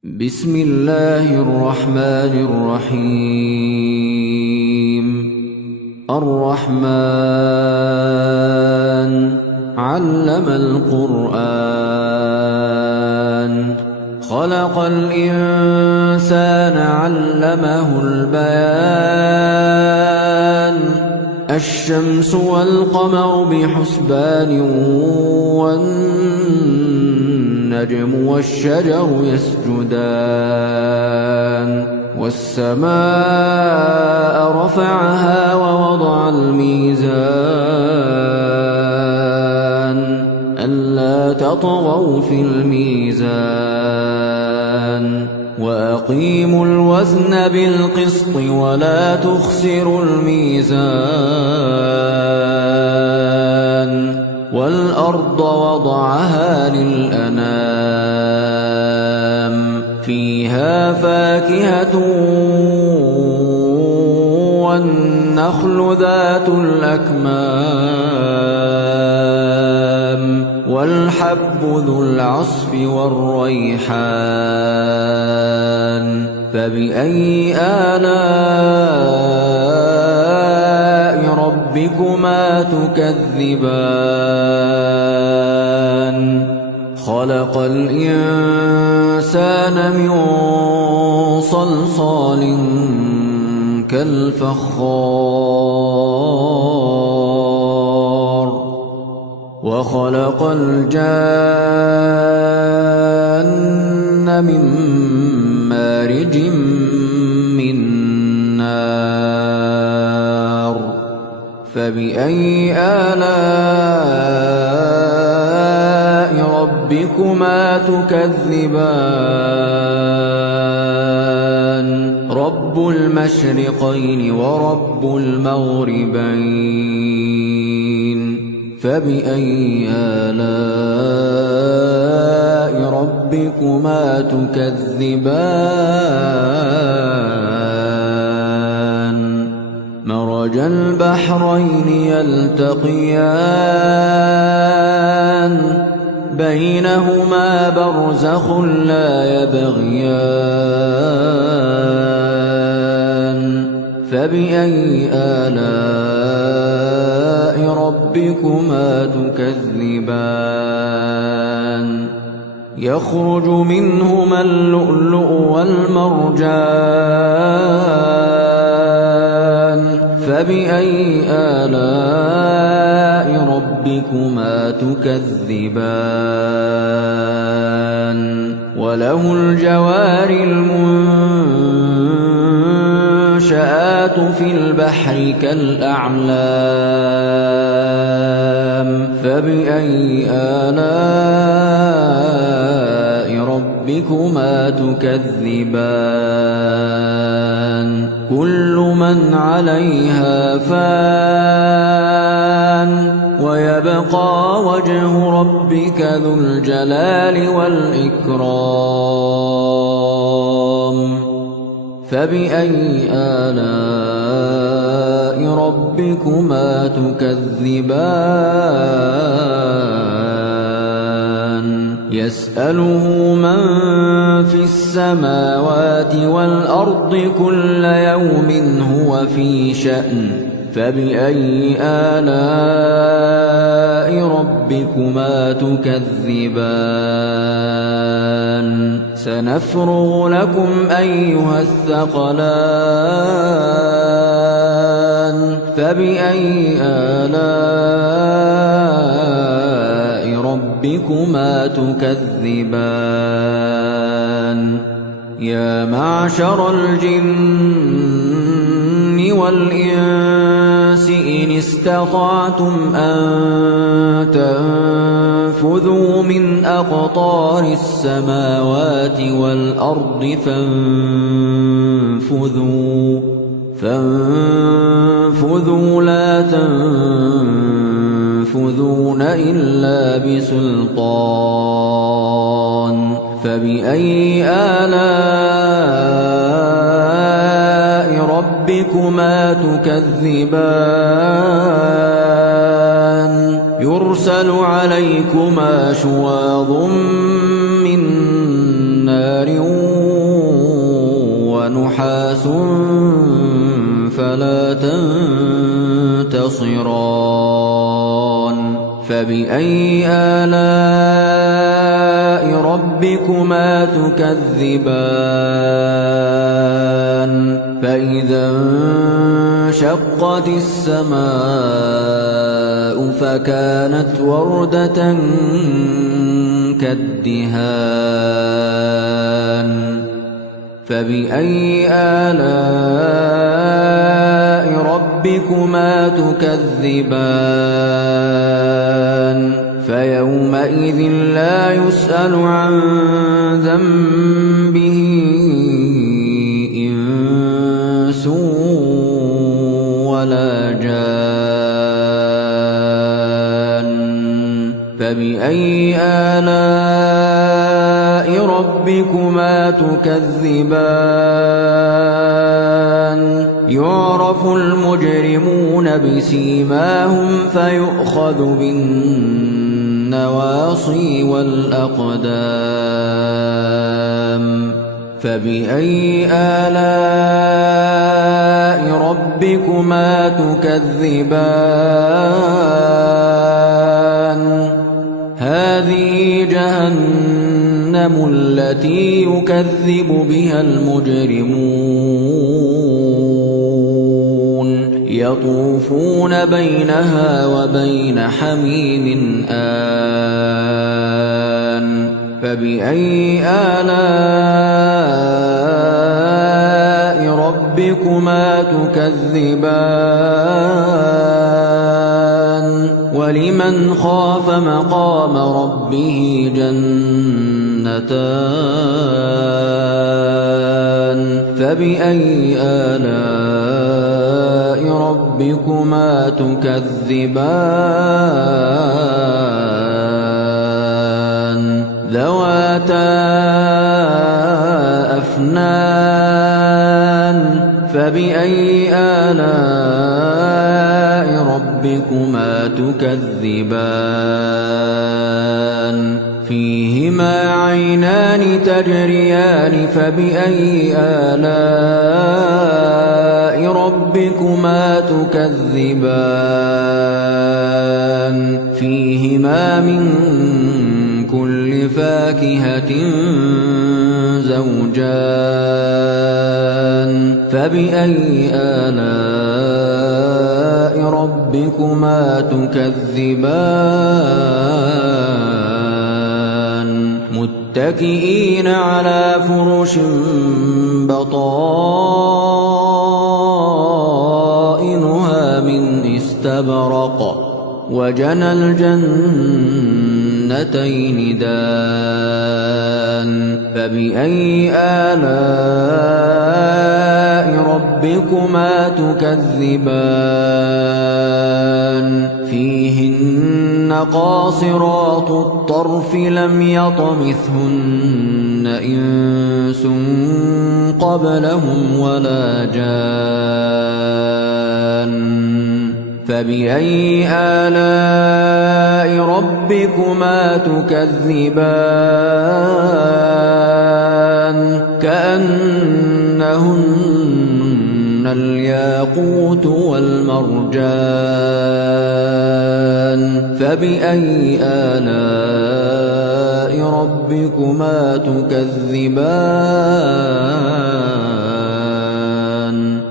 بسم الله الرحمن الرحيم. الرحمن علم القرآن، خلق الإنسان علمه البيان. الشمس والقمر بحسبان، والنجم والشجر يسجدان. والسماء رفعها ووضع الميزان، ألا تطغوا في الميزان. وأقيموا الوزن بالقسط ولا تخسروا الميزان. والأرض وضعها للأنام، فيها فاكهة والنخل ذات الأكمام، والحب ذو العصف والريحان. فبأي آلاء ربكما تكذبان؟ خلق الإنسان من صلصال كالفخار، وخلق الجان من مارج من نار. فبأي آلاء ربكما تكذبان؟ رب المشرقين ورب المغربين. فبأي آلاء ربكما تكذبان؟ مرج البحرين يلتقيان، بينهما برزخ لا يبغيان. فبأي آلاء ربكما تكذبان؟ يخرج منهما اللؤلؤ والمرجان. فبأي آلاء ربكما تكذبان؟ وله الجوار المنشآت في البحر كالأعلام. فبأي آلاء ربكما تكذبان؟ كل من عليها فان، ويبقى وجه ربك ذو الجلال والإكرام. فبأي آلاء ربكما تكذبان؟ يسأله من في السماوات والأرض كل يوم هو في شأن. فبأي آلاء ربكما تكذبان؟ سنفرغ لكم أيها الثقلان. فبأي آلاء ربكما تكذبان؟ يا معشر الجن والإنس إن استطعتم أن تنفذوا من أقطار السماوات والأرض فانفذوا لا تنفذون إلا بسلطان. فبأي آلاء ربكما تكذبان؟ يرسل عليكما شواظ من نار نُعَاسٌ فَلَا تَنتَصِرَانِ فَبِأَيِّ آلَاءِ رَبِّكُمَا تُكَذِّبَانِ فَإِذَا انشَقَّتِ السَّمَاءُ فَكَانَتْ وَرْدَةً كَالدِّهَانِ فَبِأَيِّ آلَاءِ رَبِّكُمَا تُكَذِّبَانِ فَيَوْمَئِذٍ لَّا يُسْأَلُ عَن ذَنبِهِ إِنسٌ وَلَا جَانٌّ فَبِأَيِّ آلَاءِ رَبِّكُمَا تُكَذِّبَانِ يُعْرَفُ الْمُجْرِمُونَ بِسِيمَاهُمْ فَيُؤْخَذُ بِالنَّوَاصِي وَالْأَقْدَامِ فَبِأَيِّ آلَاءِ رَبِّكُمَا تُكَذِّبَانِ هَٰذِهِ جَهَنَّمُ الَّتِي يُكَذِّبُ بِهَا الْمُجْرِمُونَ يَطُوفُونَ بَيْنَهَا وَبَيْنَ حَمِيمٍ آنٍ فَبِأَيِّ آلَاءِ رَبِّكُمَا تُكَذِّبَانِ وَلِمَنْ خَافَ مَقَامَ رَبِّهِ جَنَّتَانِ فَبِأَيِّ آلَاءِ رَبِّكُمَا تُكَذِّبَانِ ذَوَاتَا أَفْنَانٍ فَبِأَيِّ آلَاءِ رَبِّكُمَا تُكَذِّبَانِ فِيهِمَا عَيْنَانِ تَجْرِيَانِ فَبِأَيِّ آلَاءِ رَبِّكُمَا تُكَذِّبَانِ فِيهِمَا مِن كُلِّ فَاكِهَةٍ زَوْجَانِ فَبِأَيِّ آلَاءِ رَبِّكُمَا تُكَذِّبَانِ مُتَّكِئِينَ عَلَى فُرُشٍ بَطَائِنُهَا مِنْ إِسْتَبْرَقٍ وَجَنَى الْجَنَّتَيْنِ دَانٍ فَبِأَيِّ آلَاءِ رَبِّكُمَا تُكَذِّبَانِ فِيهِنَّ قَاصِرَاتُ الطَّرْفِ لَمْ يَطْمِثْهُنَّ إِنسٌ قَبْلَهُمْ وَلَا جَانٌّ فَبِأَيِّ آلَاءِ رَبِّكُمَا تُكَذِّبَانِ كَأَنَّهُنَّ الْيَاقُوتُ وَالْمَرْجَانُ فَبِأَيِّ آلَاءِ رَبِّكُمَا تُكَذِّبَانِ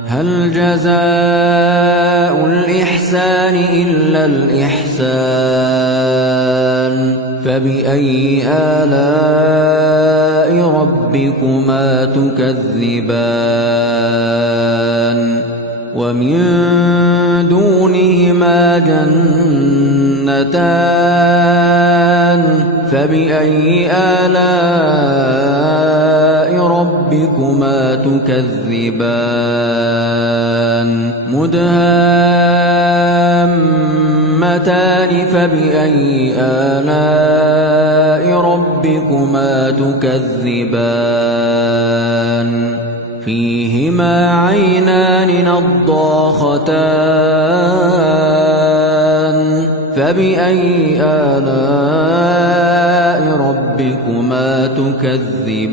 هَلْ جَزَاءُ الْإِحْسَانِ إِلَّا الْإِحْسَانُ فَبِأَيِّ آلَاءِ رَبِّكُمَا تُكَذِّبَانِ وَمِن دُونِهِمَا جَنَّتَانِ فَبِأَيِّ آلَاءِ رَبِّكُمَا تُكَذِّبَانِ مُدْهَامَّتَانِ فَبِأَيِّ آلَاءِ رَبِّكُمَا تُكَذِّبَانِ فِيهِمَا عَيْنَانِ نَضَّاخَتَانِ فَبِأَيِّ آلَاءِ رَبِّكُمَا تُكَذِّبَانِ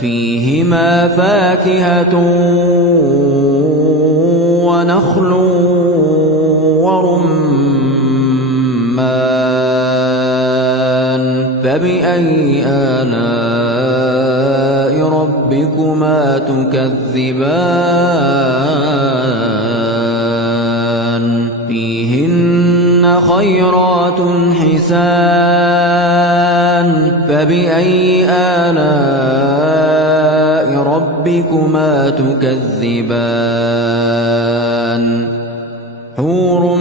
فيهما فاكهة ونخل ورمان فبأي آلاء ربكما تكذبان فيهن خيرات حسان فبأي آلاء ربكما تكذبان حور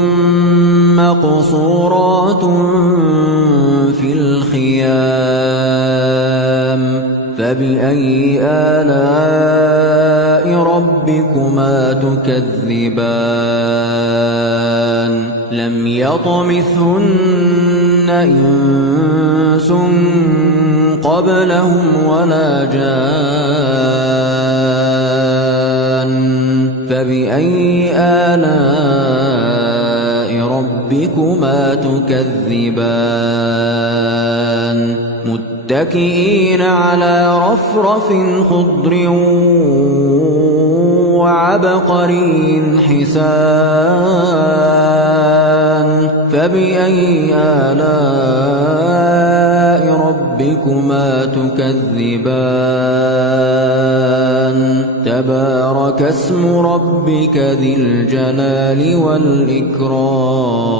مقصورات في الخيام فبأي آلاء ربكما تكذبان لم يطمثهن إنس قبلهم ولا جان فبأي آلاء ربكما تكذبان متكئين على رفرف خضر وعبقري حسان فبأي آلاء ربكما تكذبان تبارك اسم ربك ذي الجلال والإكرام